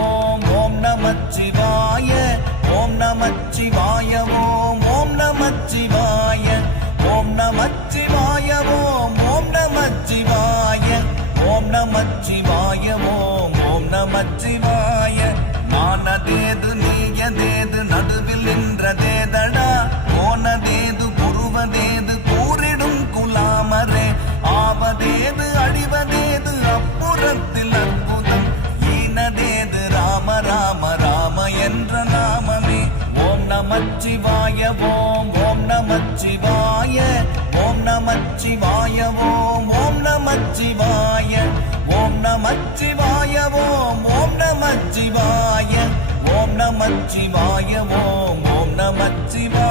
ஓம் ஓம் நமச்சிவாய ஓம் நமச்சிவாய ஓம் ஓம் நமச்சிவாய ஓம் நமச்சிவாய ஓம் ஓம் நமச்சிவாய ஓம் நமச்சிவாய ஓம் ஓம் நமச்சிவாய நானதேது நீயதேது நடுவில் நின்றதேதடா போனதேது புருவதேது கூறிடும் குலாமரே ஆவதேது அடிவதேது அப்புறத்தில் அற்புதம் ஈனதேது ராம ராம ராம என்ற நாமமே ஓம் நமச்சிவாய ஓம் ஓம் நமச்சிவாய ஓம் நமச்சிவாய ஓம் ஓம் நமச்சிவாய ஓம் நமச்சிவாய ஓம் ஓம் நமச்சிவாய ஓம் நமச்சிவாய ஓம் ஓம் நமச்சிவாய